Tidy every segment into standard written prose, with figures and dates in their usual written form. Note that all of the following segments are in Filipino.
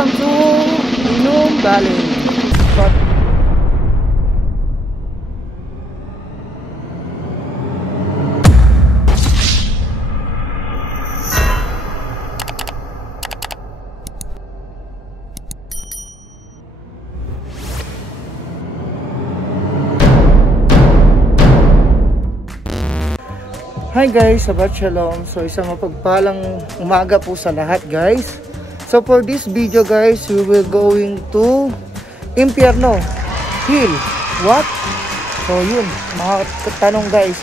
welcome to Inum Valley. Hi guys, Shabbat Shalom. So isang mapagpalang umaga po sa lahat guys. So for this video guys, we will going to Impierno Hill. What? So yun, mga tanong guys.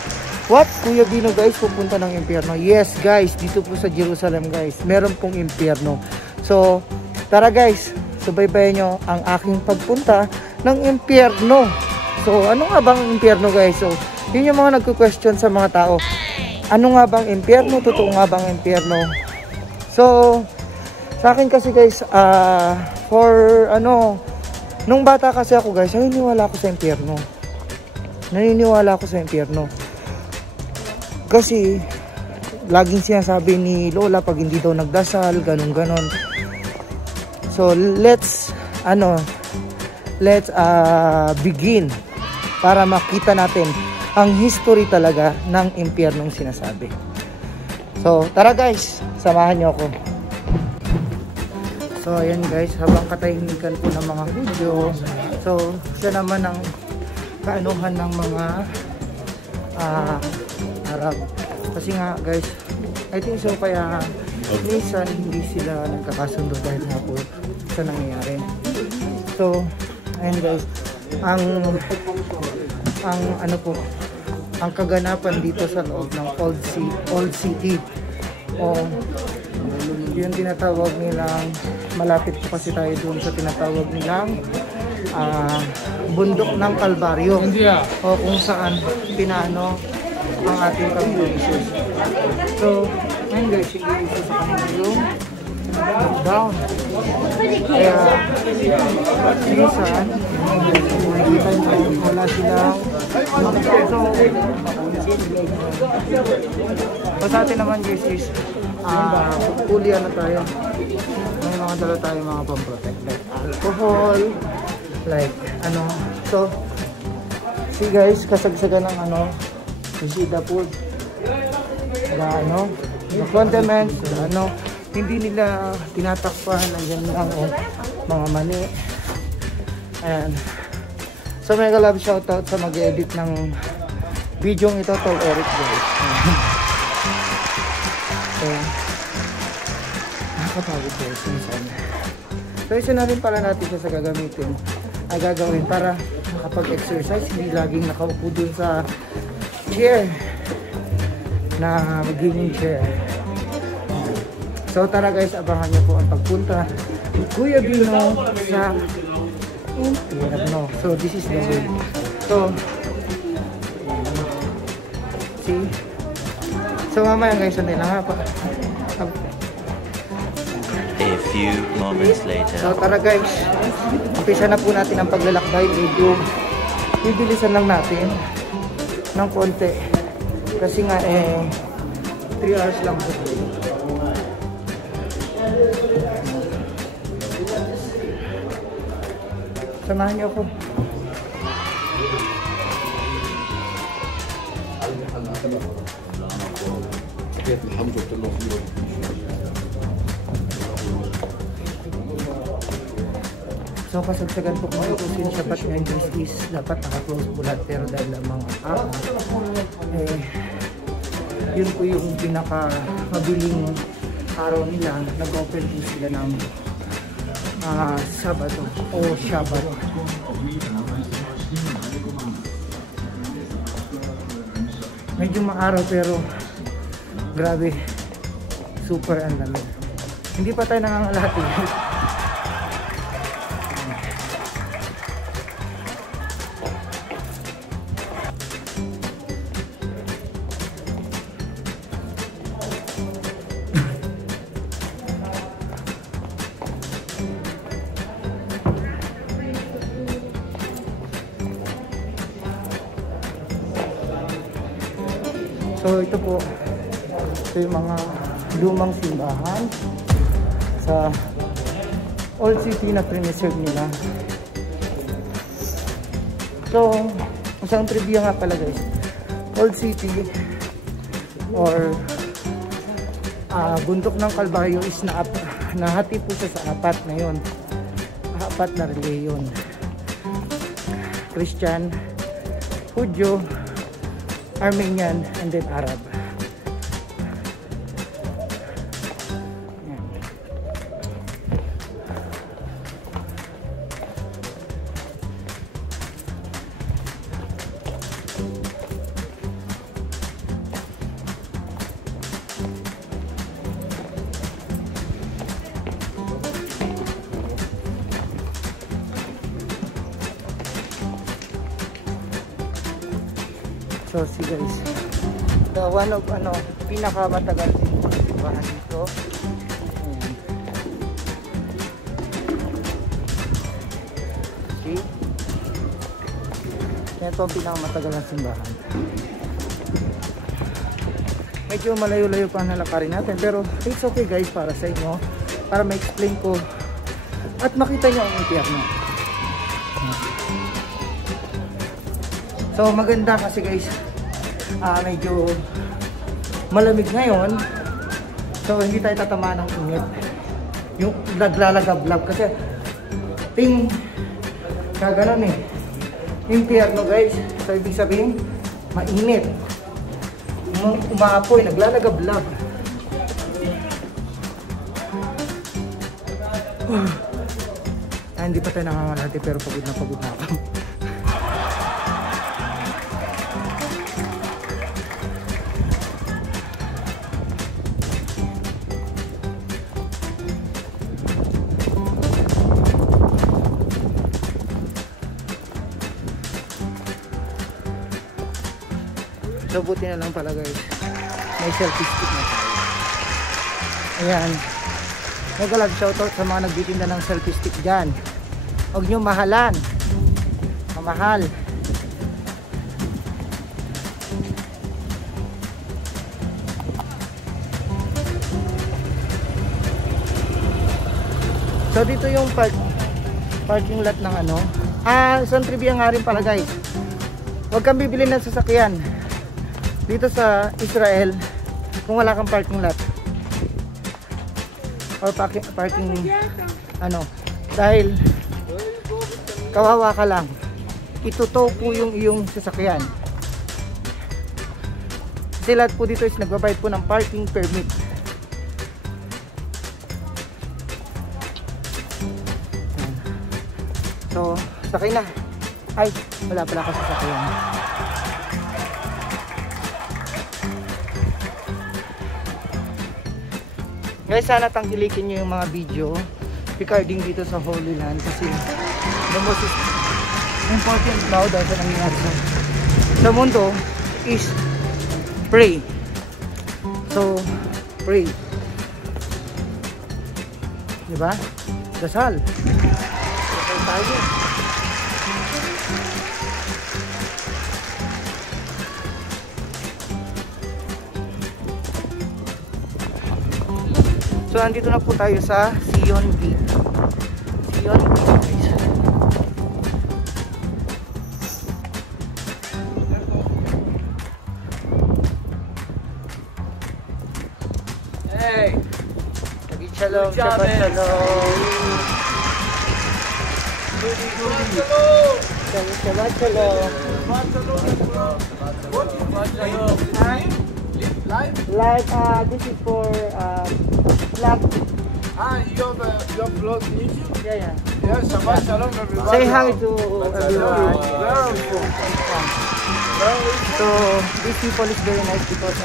What? Kuya Bino guys, pupunta ng Impierno? Yes guys, dito po sa Jerusalem guys, meron pong Impierno. So tara guys, subaybayan nyo ang aking pagpunta ng Impierno. So ano nga bang Impierno guys? So yun yung mga nagko-question sa mga tao. Ano nga bang impyerno? Totoo nga bang impyerno? So, sa akin kasi guys, nung bata kasi ako guys, naniniwala ako sa impyerno. Naniniwala ako sa impyerno. Kasi, laging sinasabi ni Lola pag hindi daw nagdasal, ganun-ganon. So, let's begin para makita natin ang history talaga ng impyernong sinasabi. So, tara guys, samahan nyo ako. So, ayan guys, habang katahimikan po ng mga video. So, siya naman ang kaanuhan ng mga Arab. Kasi nga guys, I think so kaya minsan hindi sila nagkakasundo dahil nga po sa nangyayari. So, ayan guys, ang kaganapan dito sa loob ng Old City o yung tinatawag nilang, malapit po kasi tayo dun sa tinatawag nilang bundok ng Kalbaryo o kung saan pinaano ang ating Panginoon Jesus. So ngayon guys, hindi ito sa kanila yung lockdown, kaya minsan makikita nyo wala silang so sa atin naman guys is fully tayo, may mga dala tayo mga pang-protect like alcohol, like so see guys, kasagsagan ng bisita food the condiments, hindi nila tinatakpan, nandiyan lang mga mani. And so mega love shoutout sa mag-edit ng video ito, Tol Eric guys. So nakakapagod guys minsan. So isa na rin pala natin siya sa gagawin para makapag-exercise, hindi laging nakaupo dun sa chair na magiging chair. So tara guys, abangan niyo po ang pagpunta ni Kuya Bino sa Impierno. So this is the way. So see. So mamaya guys, sandali lang nga pa. A few moments later. So tara guys, umpisa na po natin ang paglalakbay. Medyo bibilisan lang natin ng konti. Kasi nga 3 hours lang po. Samahan niyo ako. So kasagsagan po kung ito sin Shabbat ngayon is dapat naka-close po lahat, pero dahil ang mga yun po yung pinaka mabiling araw nila, nag-open po sila ng Sabado o Shabbat. Medyo maaraw pero grabe, super ang lamig. Hindi pa tayo nangangalahati. So ito po, ito yung mga lumang simbahan sa Old City na preserve nila. So, isang trivia nga pala guys. Old City or Bundok ng Kalbaryo is nahati po siya sa apat na yun. Apat na reliyon. Christian, Hudyo, Armenian, and then Arab. So see guys, the one of pinakamatagal simbahan dito. Ayan. See? Ito ang pinakamatagal na simbahan. Medyo malayo-layo pa ang nalakarin natin, pero it's okay guys para sa inyo, para ma-explain ko at makita nyo ang impyerno. So maganda kasi guys, medyo malamig ngayon, so hindi tayo tatamaan ng init. Yung naglalagablab kasi ting kaganon eh, impyerno guys. So ibig sabihin mainit, umaapoy, naglalagablab. Hindi pa tayo nangangalati pero pagod na ako. So buti na lang pala guys, may selfie stick na tayo. Ayan, nag-love shoutout sa mga nagtitinda ng selfie stick dyan. Huwag nyo mahalan, mamahal. So dito yung parking lot ng ano. Isang trivia nga rin pala guys, huwag kang bibili ng sasakyan dito sa Israel kung wala kang parking lot or parking dahil kawawa ka lang, itutow po yung iyong sasakyan. Kasi lahat po dito is nagbabayad po ng parking permit. So sakay na. Ay, wala pala ako sasakyan. Guys, sana tangkilikin nyo yung mga video regarding dito sa Holy Land kasi the most important now dahil sa nangyayari sa mundo is pray. So, pray. Diba? Dasal. Dasal tayo. So andito na po tayo sa Zion Gate. Zion Gate guys. Hey! Shalom, Shabbat Shalom. Shabbat Shalom. Live, this is for vlog. You have vlog in YouTube? Yeah. Yeah, Shabbat Shalom everybody. Say hi to everyone. So these people is very nice because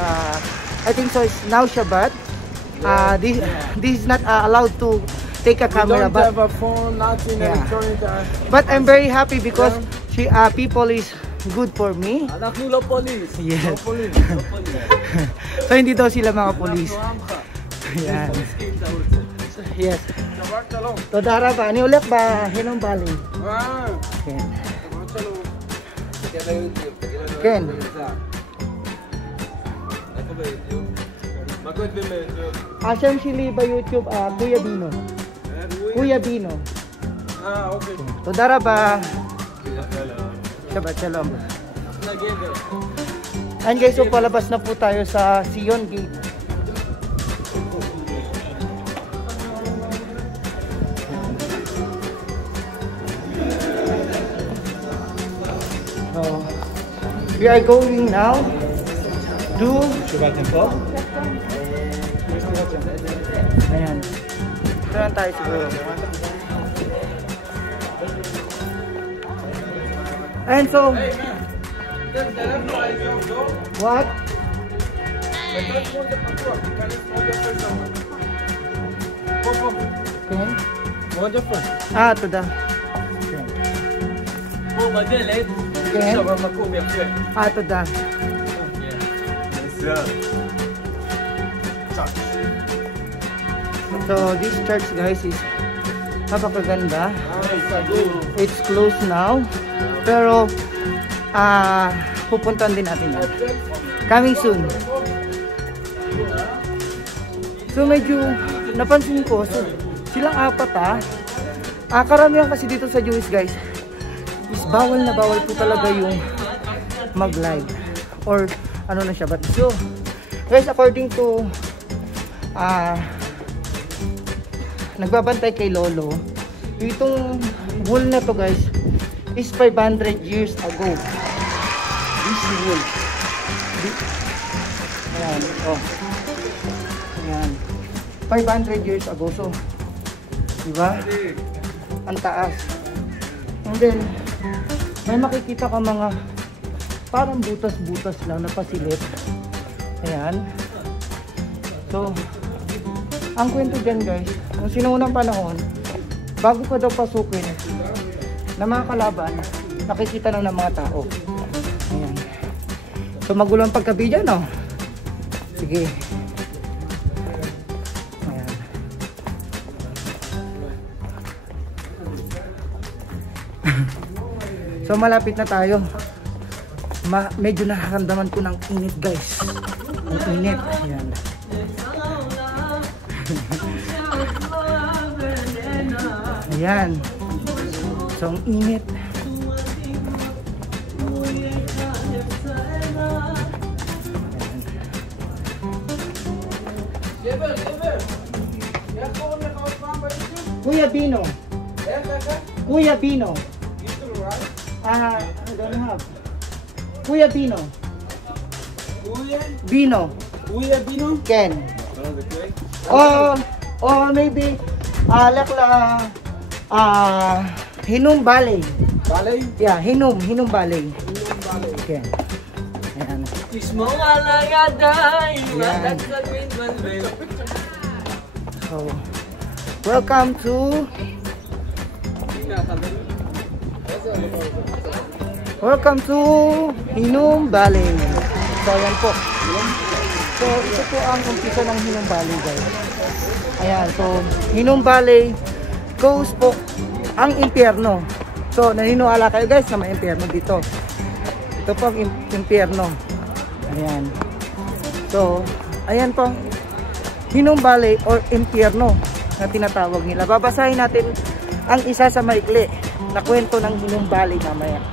I think so it's now Shabbat. This is not allowed to take a camera, don't have a phone, nothing electronic. But I'm very happy because people is good for me. Anak nula police. Yes. No police. So hindi daw sila mga police. Yan. Yes. Shabbat Shalom. Todara ba? Ni ulit ba? Hinong bali? Ken. Shabbat Shalom. Ken. Asam sili ba YouTube Kuya Dino? Kuya Bino. Okay. Todara ba? Shabbat Shalom. Ayan guys, so palabas na po tayo sa Sion Gate. So, we are going now to Shiva Temple. Ayan. Ito lang tayo siguro. And so, what? Okay. Toda. Okay. Toda. So, this church guys is napakaganda. It's closed now. Pero, pupuntahan din natin yan. Coming soon. So, medyo napansin ko, so, silang apat karamihan kasi dito sa Jewish guys, is bawal na bawal po talaga yung mag-live. Or, ano na siya, but so, guys, according to, nagbabantay kay Lolo, itong wool na to guys, is 500 years ago. This wool. Ayan, oh. Ayan. 500 years ago. So, diba? Ang taas. And then, may makikita ka mga parang butas-butas lang na pasilip. Ayan. So, ang kwento dyan guys, kung sinuunang panahon, bago pa daw pasukin, na mga kalaban, nakikita na ng mga tao. Ayan. So magulo ang pagkabi dyan, no? Sige. Ayan. So malapit na tayo. Medyo nakaramdaman ko ng init guys. Ang init. Ayan. Ayan. So, ang init. Kuya Bino. Kuya Bino. I don't have. Kuya Bino. Bino. Kuya Bino? Ken. Or maybe lakla Hinum Balay. Balay? Yeah, Hinum Balay. Okay. Ayan. Ayan. So, welcome to Hinum Balay. So, ayan po. So, ito po ang umpisa ng Hinum Balay guys. Ayan, so Hinum Balay goes po ang impyerno. So, naniniwala kayo guys na may impyerno dito. Ito po ang impyerno. Ayan. So, ayan po Hinum Balay or impyerno na tinatawag nila. Babasahin natin ang isa sa maikli na kwento ng Hinum Balay mamaya.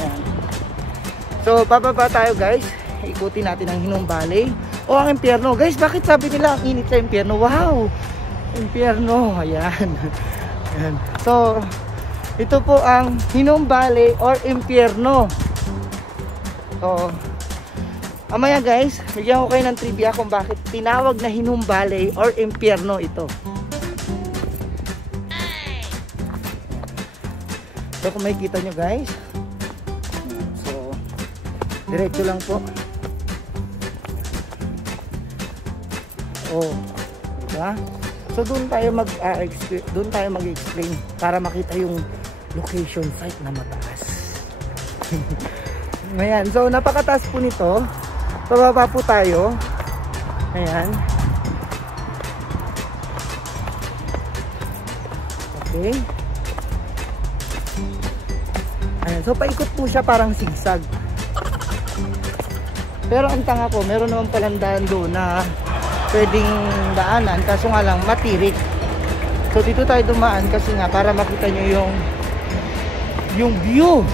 Ayan. So, bababa tayo guys. Ikutin natin ang Hinum Balay o ang impyerno. Guys, bakit sabi nila ang init sa impyerno? Wow! Impyerno. Ayan. Ayan. So, ito po ang Hinum Balay or impyerno. So, amaya guys, bigyan ko kayo ng trivia kung bakit tinawag na Hinum Balay or impyerno ito. So, kung makikita nyo guys, so, diretso lang po. Oh, diba? So doon tayo mag-explain para makita yung location site na mataas. Ayan, so napakataas po nito. Pababa po tayo. Ayan. Okay. Ayan, so paikot po siya parang zigzag. Pero ang tanga ko, meron naman palang daan doon na pwedeng daanan, kaso nga lang matirik. So dito tayo dumaan kasi nga para makita nyo yung view.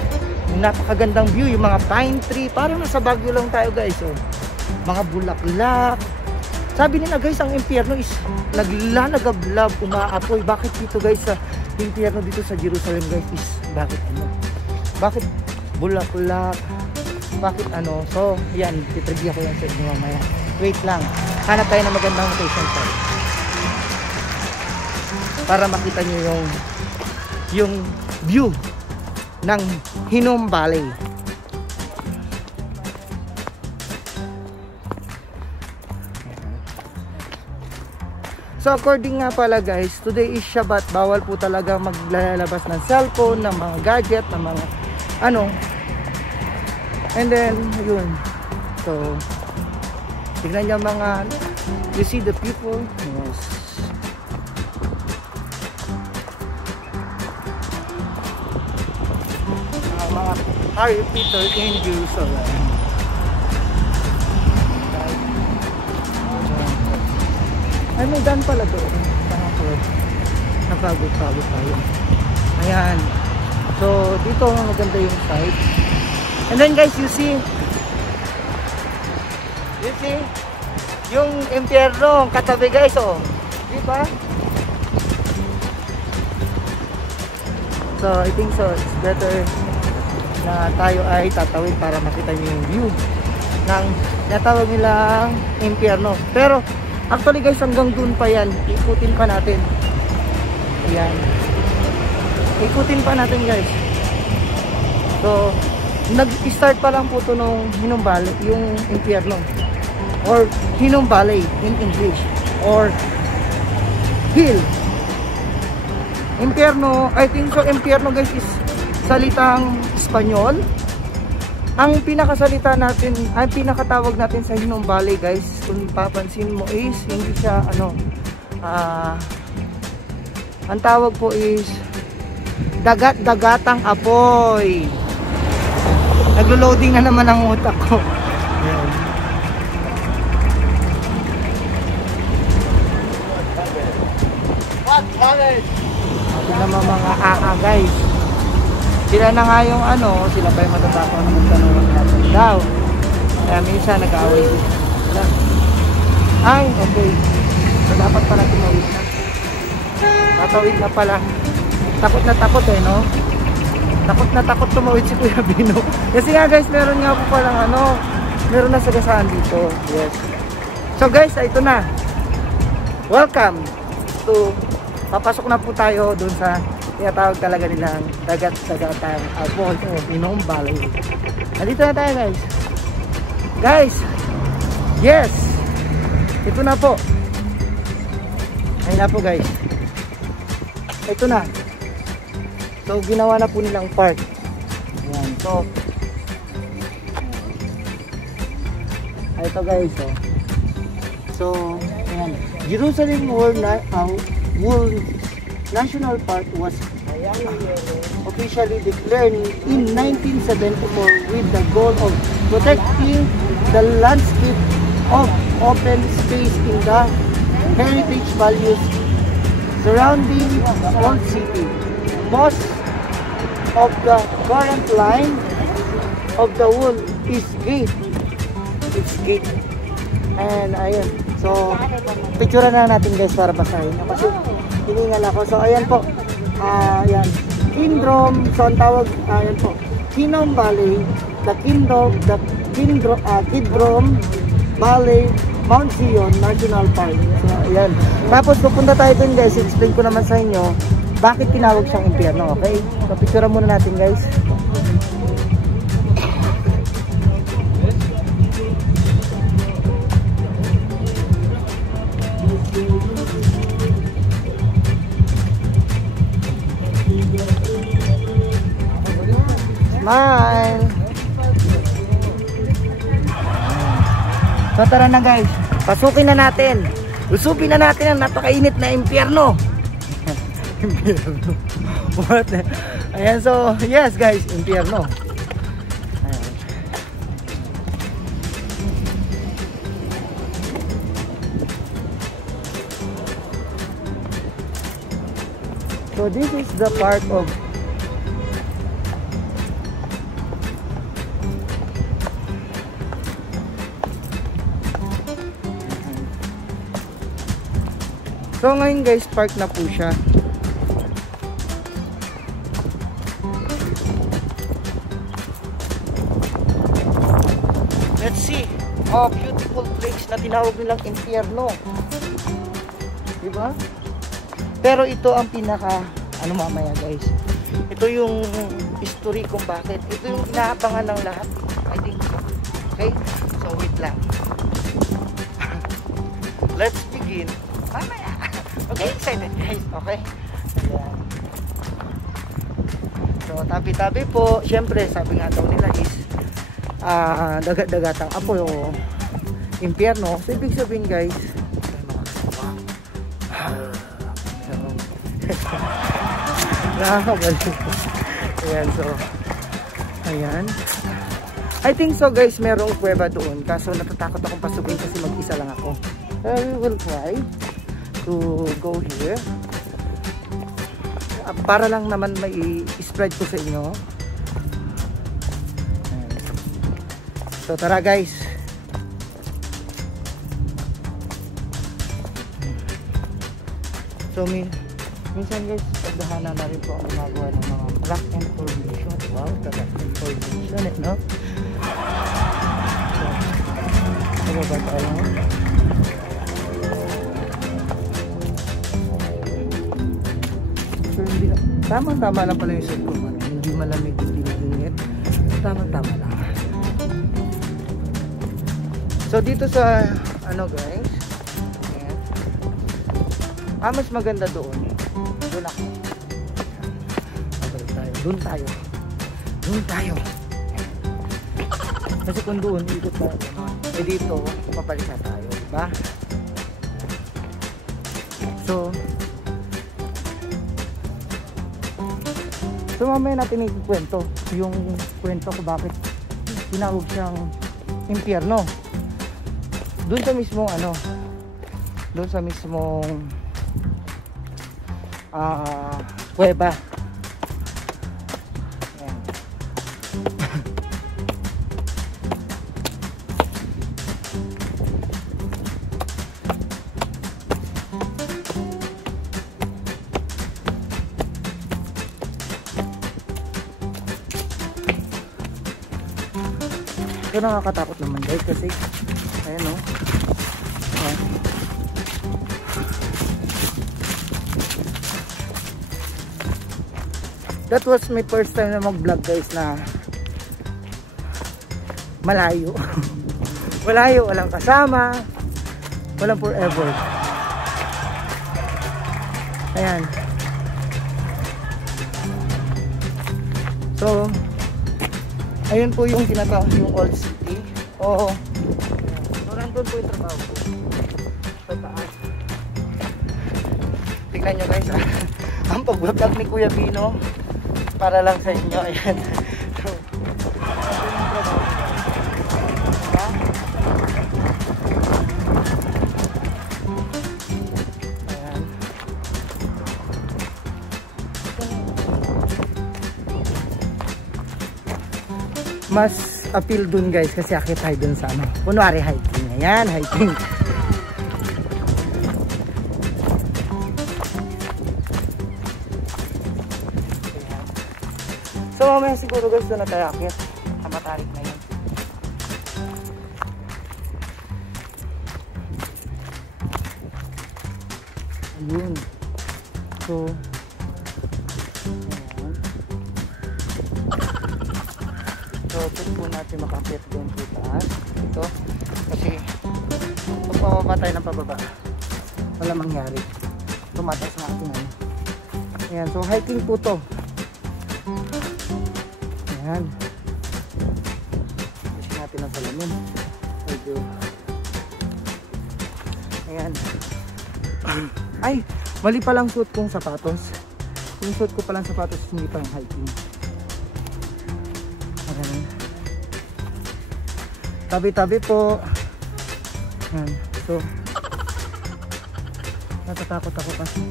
Yung napakagandang view, yung mga pine tree. Parang nasa Baguio lang tayo guys. Oh. Mga bulaklak. Sabi nila guys, ang impyerno is naglalagablab, umaapoy. Bakit dito guys sa impyerno dito sa Jerusalem guys is bakit ano? Bakit bulaklak? Bakit ano? So yan, titrivia ko yan sa inyo mamaya. Wait lang, hanap tayo ng magandang location site para makita nyo yung view ng Hinnom Valley. So according nga pala guys, today is Shabbat, bawal po talaga maglalabas ng cellphone, ng mga gadget, ng mga ano. And then yun, so tignan nyo mga, you see the people. Yes. Mga Harry Peter in Jerusalem. Ay, may daan pala doon. Napagod-pagod tayo. Ayan. So, dito maganda yung site. And then guys, you see yung impyerno katabi guys, oh. Diba? So, I think so. It's better na tayo ay tatawid para makita nyo yung view ng natawag nilang impyerno. Pero actually guys, hanggang dun pa yan. Ikutin pa natin. Ayan. Ikutin pa natin guys. So, nag-start pa lang po ito nung Hinnom Valley, yung impyerno. Or Hinnom Valley in English. Or hill. Impyerno, I think so, impyerno guys is salitang Espanyol. Ang pinakasalita natin, ay pinakatawag natin sa Hinnom Valley guys, kung papansin mo is hindi siya ano, ang tawag po is dagat-dagatang apoy. Naglo-loading na naman ang utak ko. Ayan. What happened? Ito naman mga guys. Sila na nga yung ano, sila pa yung matatapang na magtanungan natin daw. Kaya minsan nag-away. Ay, okay. So dapat pala tumawid na. Tatawid na pala. Takot na takot eh, no? Takot na takot tumawid si Kuya Bino. Kasi nga guys, meron nga po palang ano, meron na sagasaan dito. Yes. So guys, ito na. Welcome to, papasok na po tayo dun sa tinatawag talaga nilang dagat-dagatang apoy o Hinnom Valley. Nandito na tayo guys. Guys, yes, ito na po. Ayun na po guys. Ito na. So ginawa na po nilang park. Ayan. So ito guys, oh. So ayan. Jerusalem World National Park was officially declared in 1974 with the goal of protecting the landscape of open space in the heritage values surrounding old city. Most of the current line of the wall is gate. It's gate. And ayan. So picturean na natin guys para basahin. Kasi hiningal ako. So ayan po. Ayan. Kidron. So ang tawag, ayan po. Hinnom Valley. The Kidron Valley Mount Zion National Park. So ayan. Tapos pupunta tayo dun guys. Explain ko naman sa inyo bakit tinawag siyang impyerno. Okay? So picturean muna natin guys. Smile. So tara na guys, pasukin na natin. Usupin na natin ang napakainit na impyerno. Impyerno. What? Ayan, so yes guys, impyerno. Ayan. So this is the part of So ngayon guys, park na po siya. Let's see. Oh, beautiful place na tinawag nilang impyerno. Diba? Pero ito ang pinaka, ano mamaya guys. Ito yung history kung bakit. Ito yung inaabangan ng lahat. I think so. Okay? So wait lang. Let's begin. Mamaya. Okay, excited guys. Okay? Ayan. So tabi-tabi po. Siyempre, sabi nga daw nila is dagat-dagatang apoy o impyerno. So ibig sabihin guys, nakakabalik. Ayan, so ayan. I think so guys, merong kuweba doon. Kaso natatakot akong pasukin kasi mag-isa lang ako. We will try to go here. Para lang naman may spread ko sa inyo. So tara guys. So minsan guys, pagdahana na rin po ang gumagawa ng mga rock and formation. Wow, the rock and formation, no? So, ano ba tayo? So, tamang-tama lang pala yung set ko. Hindi malamig, hindi mainit. Tamang-tama lang. So, dito sa, ano guys, ayan. Mas maganda doon. Doon ako. Doon tayo. Doon tayo. Kasi kung doon, ikot tayo. Eh dito, papalitan tayo. Diba? So mamaya natin ikwento yung kwento ko bakit tinawag siyang impyerno. Doon sa mismong ano, doon sa mismong kuweba. Ayan. Ito nakakatakot naman guys kasi ayan o. Ayan. That was my first time na mag-vlog guys na malayo. Malayo, walang kasama, walang forever. Ayan. So ayun po yung tinatawag yung Old City. Oo. So nandun po yung trabaho ko. Sa taas. Tignan nyo guys ang pag-vlog ni Kuya Bino para lang sa inyo. Ayan. So, ayan. Mas appeal dun guys kasi akit tayo dun sa ano. Kunwari hiking. Ayan, hiking. So mamaya siguro guys doon na tayo akit. Kamatarik na yun. Ayun. So ayan. So ito po natin makakit doon sa taas. Ito. Kasi pag pababa tayo ng pababa wala mangyari. Tumatas na atin. Ayan. So hiking po to. Ayan. Kasi natin ang salamin. Medyo. Ayan. Ay, mali palang suot kong sapatos. Yung suot ko palang sapatos hindi pang hiking. Ayan. Tabi-tabi po. Ayan. So natatakot ako kasi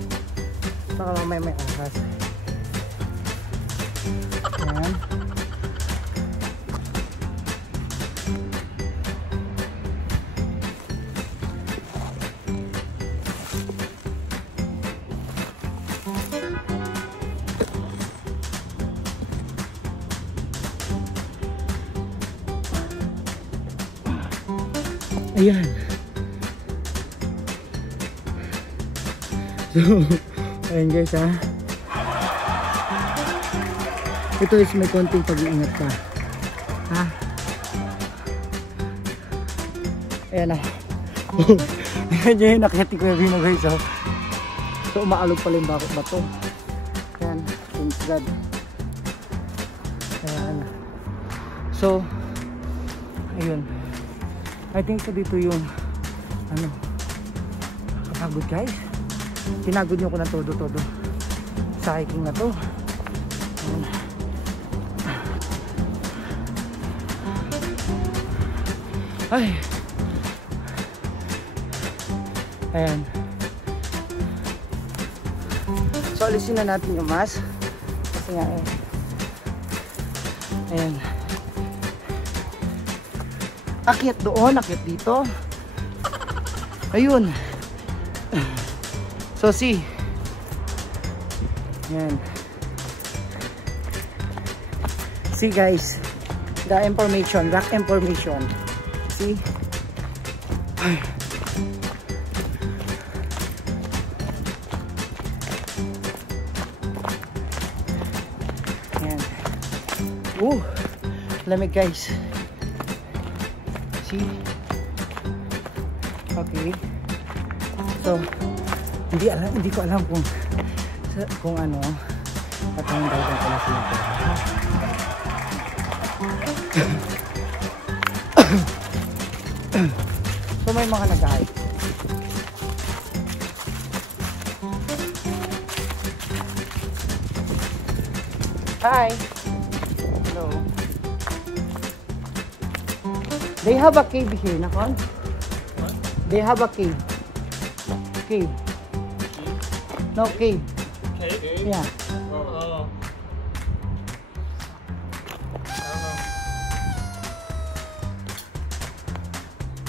Baka mamaya may ahas. Ayan. Ayan. So, ayan guys ha. Ito is may konting pag-iingat ka. Ha? Ayan na. Ayan yung nakita ko yung guys ha. So, umaalog pala yung bato. Ayan. Thanks God. Ayan. So, ayun. I think so dito yung ano, kapagod guys. Tinagod nyo ko na todo sa hiking na to. Ay. Ayan. So alisin na natin yung mask. Kasi nga eh. Ayan. Akyat doon, akyat dito. Ayun. So see. Yan. See guys, the information, rock information. See? Ay. Yan. Lamig guys. See? Okay. So, hindi ko alam kung ano tatanggal ko pala sila. So may mga nag-hike. Hi. Hello. They have a cave here, Nakon? What? They have a cave. Cave. No, cave. Cave? Yeah. Oh.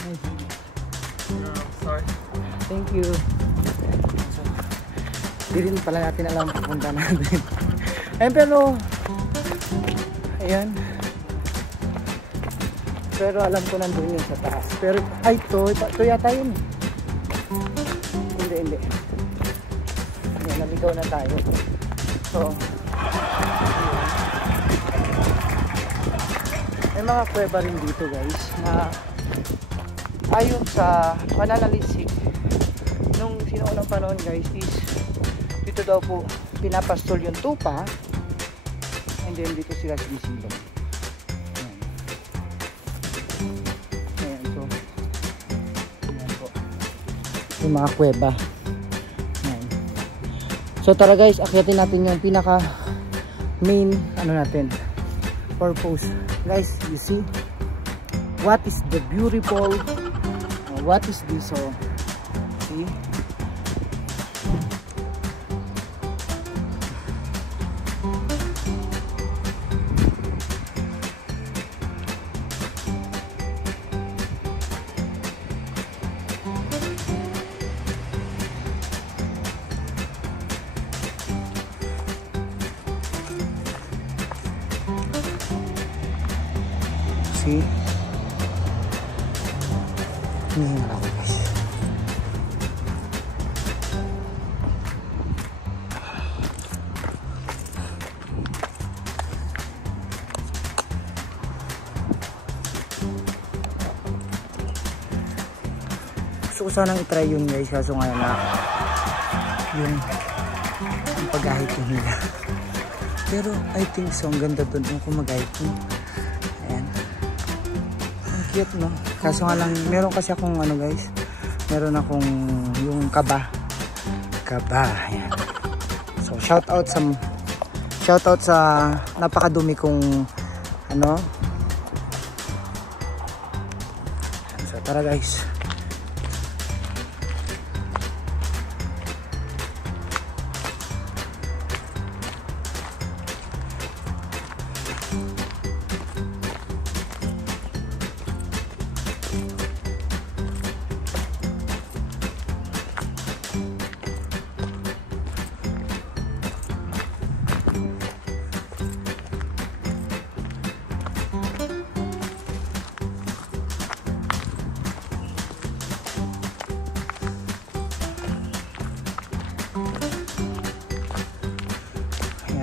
I don't know. Sorry. Thank you. Hindi rin pala natin alam pupunta natin. Pero ayan. Pero alam ko nandun yun sa taas. Pero ay ito yata yun. Hindi. Ayan, naligaw na tayo. So may mga kuweba rin dito guys na ayon sa pananalisik nung sinuunang panahon guys is dito daw po pinapastol yung tupa and then dito sila sinisimba. Ayan so ayan po yung mga kuweba. Ayan. So tara guys, akyatin natin yung pinaka main ano natin purpose guys. You see what is the beautiful what is this? So see hinihinga ako guys. Gusto ko sanang itry yun guys, kaso nga na yung pag-hiking nila. Pero I think so, ang ganda dun kung mag-hiking. Ayan. Ang cute no? Kaso nga lang, meron kasi akong ano guys, meron akong yung kaba. Ayan. So shout out sa napakadumi kong ano. So tara guys.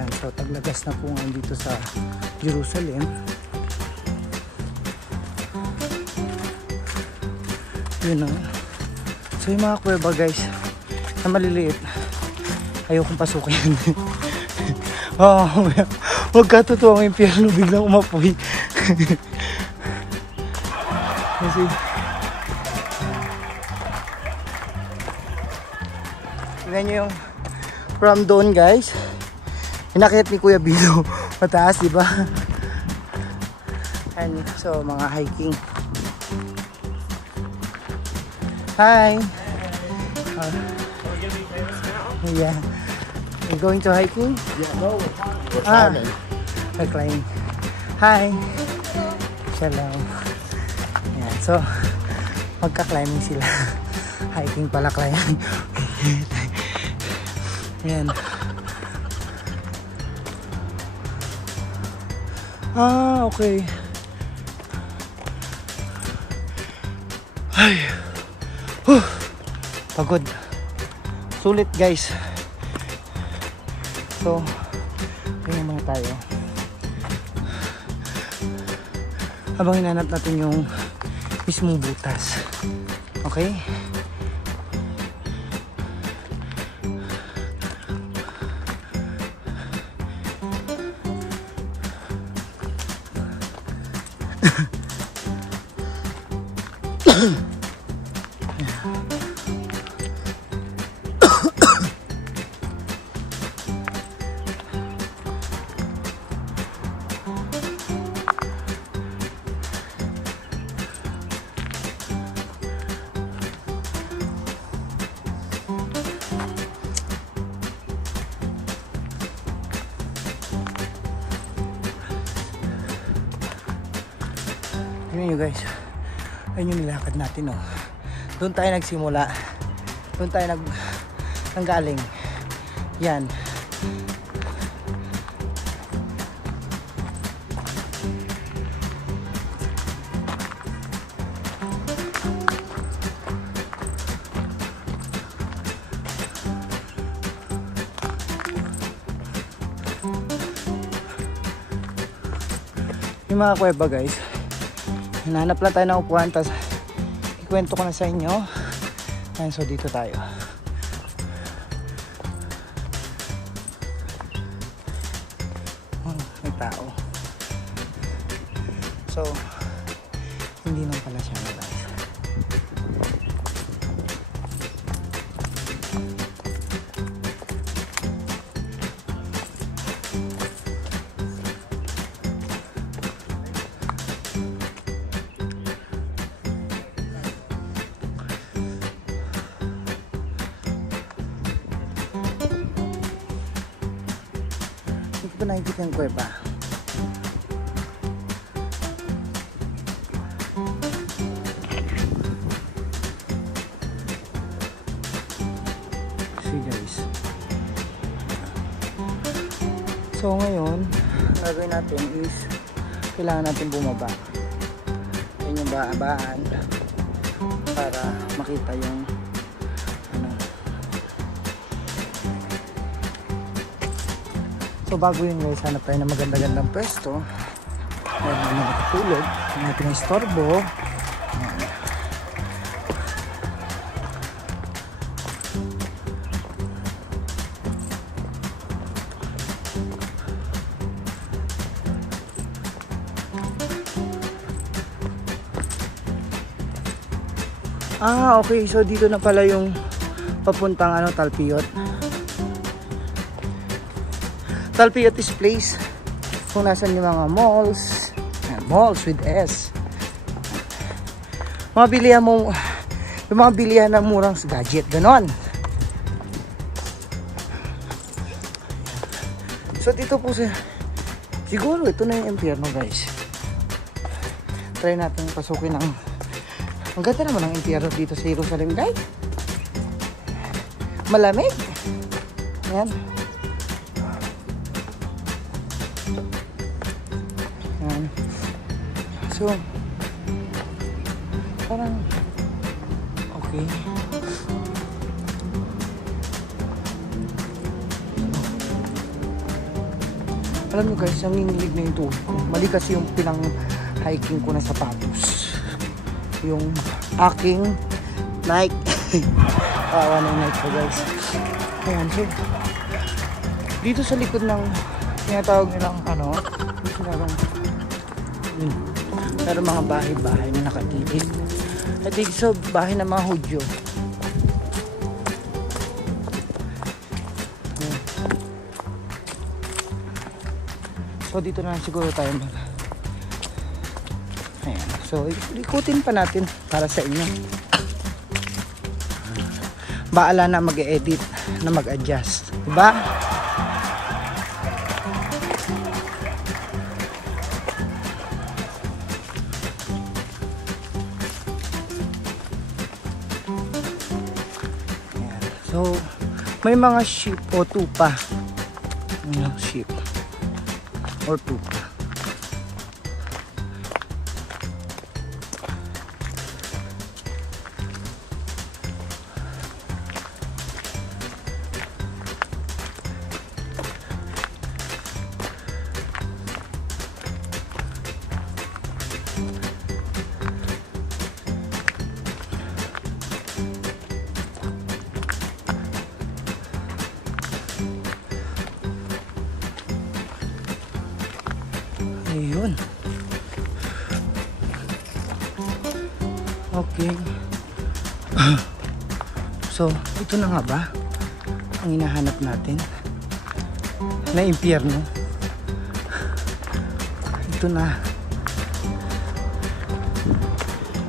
Ayan, so taglagas na po ngayon dito sa Jerusalem. Yun o. So yung mga kuweba guys na maliliit, ayokong pasukin. Huwag ka totoo ang impyerno, biglang umapoy. Kasi tignan nyo yung from doon guys, inakit ni Kuya Bilo mataas, diba? And so mga hiking. Hi. Yeah. You going to hiking? Yeah, no, we're climbing. We're climbing. Hi. Shalom. Yeah, so magka-climbing sila. Hiking pala, climbing. Yan. Okay. Ay. Pagod. Sulit guys. So, tingnan muna tayo. Habang hinanap natin yung mismong butas. Okay? Tingnan nyo guys, ayun yung nilakad natin, oh. Doon tayo nagsimula, doon tayo nanggaling. Yan. Yung mga kuweba guys, hinanap lang tayo ng upuan, tapos ikwento ko na sa inyo. Ayan, so dito tayo. May tao. So hindi naman pala siya na guys. Hindi ko nakikita yung kuweba. See guys. So ngayon, ang gagawin natin is kailangan natin bumaba. Yan yung baan para makita yung so bago yun guys, hanap tayo ng maganda-gandang pwesto. Meron naman nakatulog. Hindi natin ang istorbo. Okay. So dito na pala yung papuntang Talpiot. Talpiot is place kung nasan yung mga malls. Malls with S. Mga bilihan mo, yung mga bilihan na murang gadget, ganon. So dito po siguro ito na yung impyerno guys. Try natin pasukin ang ganda naman ng impyerno dito sa Jerusalem guys. Malamig. Ayan. So, parang okay. Alam nyo guys, nanginginig na yung tuhod ko. Mali kasi yung pinang-hiking ko na sapatos. Yung aking Nike. Kawawa na yung Nike ko guys. Ayan, so dito sa likod ng tinatawag nilang ano, pero mga bahay-bahay na nakatitid. At dito sa bahay ng mga Hudyo. So dito na lang siguro tayo ayan. So ikutin pa natin para sa inyo. Baala na mag-edit, na mag-adjust, diba? Ayan. So may mga sheep o tupa. Sheep or tupa. Ayun. Okay. So, ito na nga ba ang hinahanap natin na impyerno? Ito na.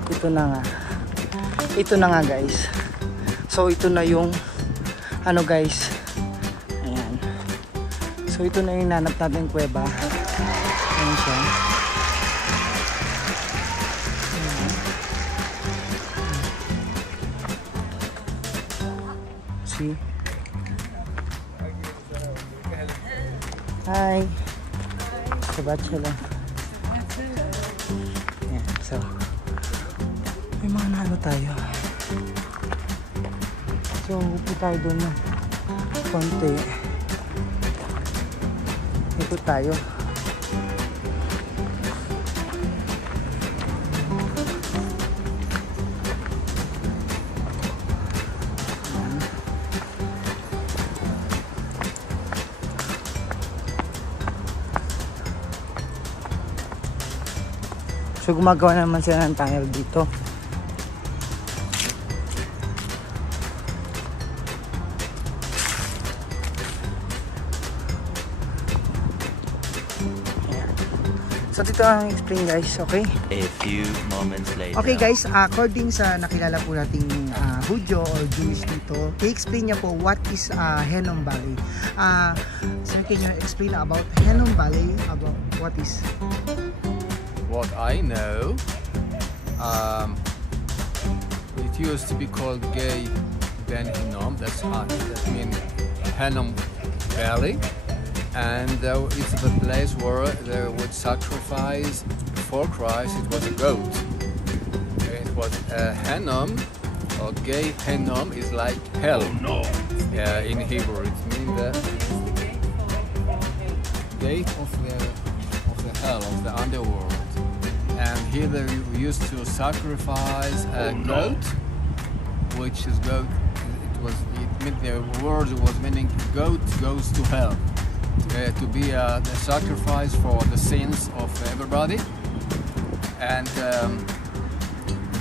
Ito na nga. Ito na nga guys. So, ito na yung ano guys. Ayan. So, ito na yung hinahanap natin kuweba. Ayan siya. See? Hi. Sabat siya lang. Ayan. So, may mga nalo tayo. So, upo tayo doon na konti. Ito tayo. So gumagawa naman sila ng tunnel dito. Ayan. So dito ang explain guys, okay? A few moments later. Okay guys, according sa nakilala po nating Hudyo or Jewish dito, i-explain niya po what is Hinnom Valley. So can you explain about Hinnom Valley, about what is? What I know, it used to be called Gay Ben Hinnom, that means Hinnom Valley, and it's the place where they would sacrifice before Christ. It was a goat. It was Hinnom, or Gay Hinnom is like hell. In Hebrew, it means the gate of the hell, of the underworld. And here they used to sacrifice a goat, which is goat. The word was meaning goat goes to hell, to be the sacrifice for the sins of everybody. And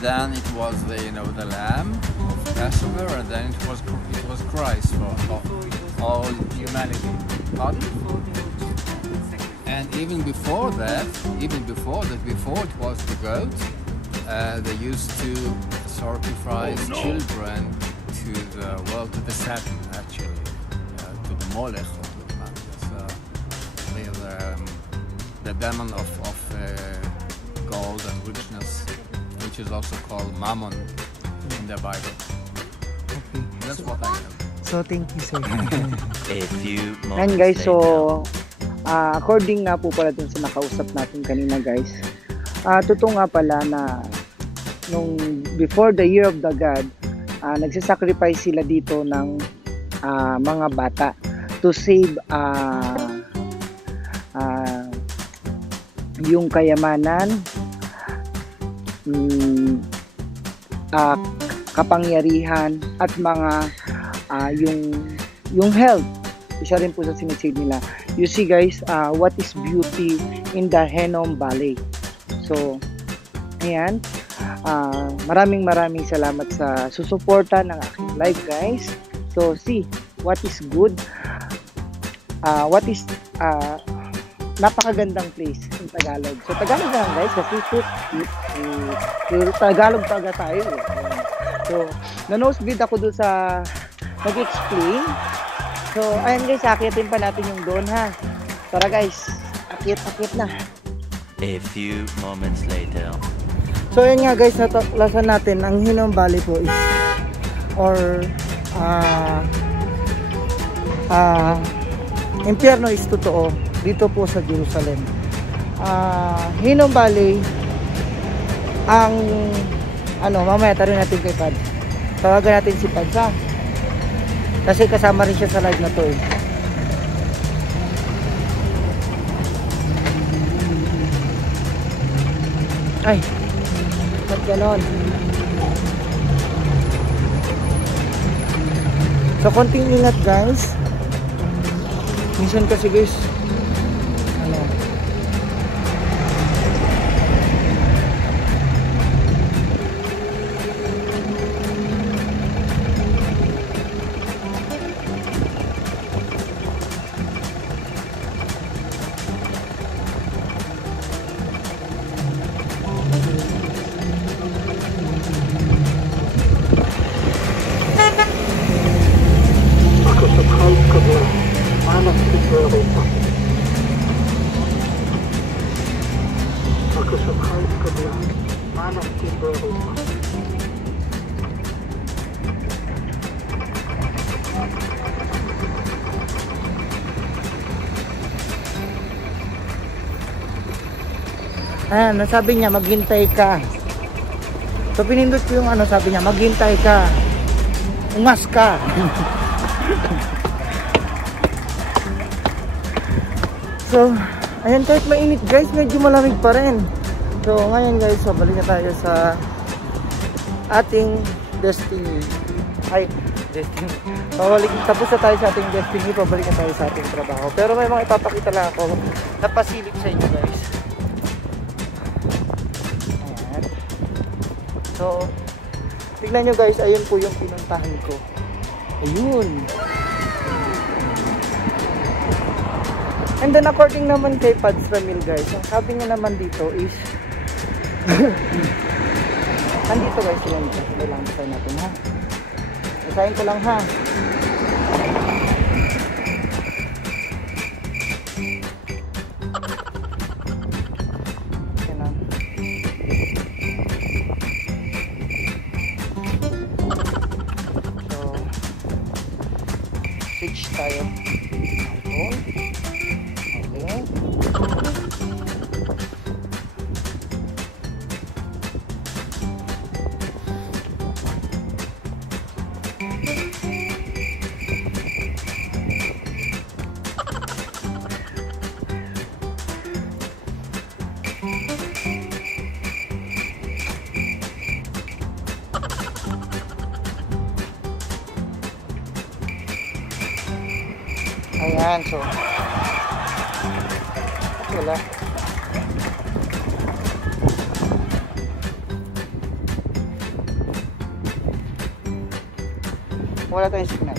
then it was the lamb of Passover, and then it was Christ for all humanity. Pardon? And even before that, before it was the goat, they used to sacrifice children to the Satan, actually, to the Molech, the demon of gold and richness, which is also called Mammon in the Bible. Okay. That's what I know. So thank you sir. A few moments And guys, later. so according nga po pala dun sa nakausap natin kanina guys, totoo nga pala na nung before the year of the God, nagsasacrifice sila dito ng mga bata to save yung kayamanan, kapangyarihan, at mga yung health. Isa rin po sa sinisave nila. You see guys, what is beauty in the Hinnom Valley. So, ayan. Maraming salamat sa susuporta ng aking live guys. So, see what is good. What is napakagandang place in Tagalog. So, Tagalog lang guys kasi Tagalog talaga tayo. So, na-nosebleed ako doon sa nag-explain. So, ayan guys, akitin pa natin yung doon ha. Tara guys, akit na. A few moments later. So, ayan nga guys, natuklasan natin, ang Hinnom Valley po is, or, impyerno is totoo, dito po sa Jerusalem. Hinnom Valley, ang, mamaya tarin natin kay Pad. Tawagan natin si Pad ha. Kasi kasama rin siya sa live na to eh. Ay, ba't ganon? So, konting ingat guys. Minsan kasi guys, sabi niya maghintay ka. So pinindot ko yung sabi niya maghintay ka. Ungas ka. So ayan, kahit mainit guys, medyo malamig pa rin. So ngayon guys, balik na tayo sa ating destiny. Destiny. Tapos na tayo sa ating destiny, pabalik na tayo sa ating trabaho. Pero may mga ipapakita lang ako na pasilip sa inyo guys. Ayan. So, tignan nyo guys, ayun po yung pinuntahan ko. Ayun. And then according naman kay Pads Ramil guys, ang sabi niya naman dito is andito guys sila nito. Sila lang design natin ha. Design ko lang ha. So, switch tayo. Okay. Ayan, so wala. Wala tayong signal.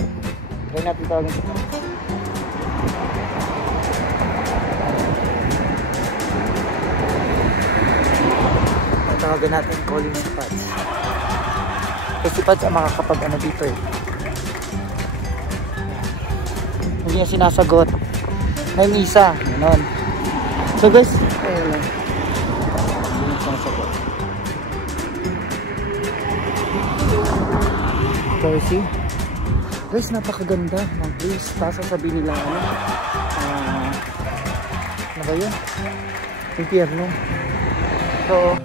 Gawin natin tawagin signal. Tawagan natin calling si Pads. Kasi si Pads ang makakapag dito eh. Hindi niya sinasagot. May misa. Ganon. So guys, ayun lang. Hindi niya sinasagot. So see? Guys, napakaganda ng place. Tapos sasabihin nila ano ba yun? Impyerno. So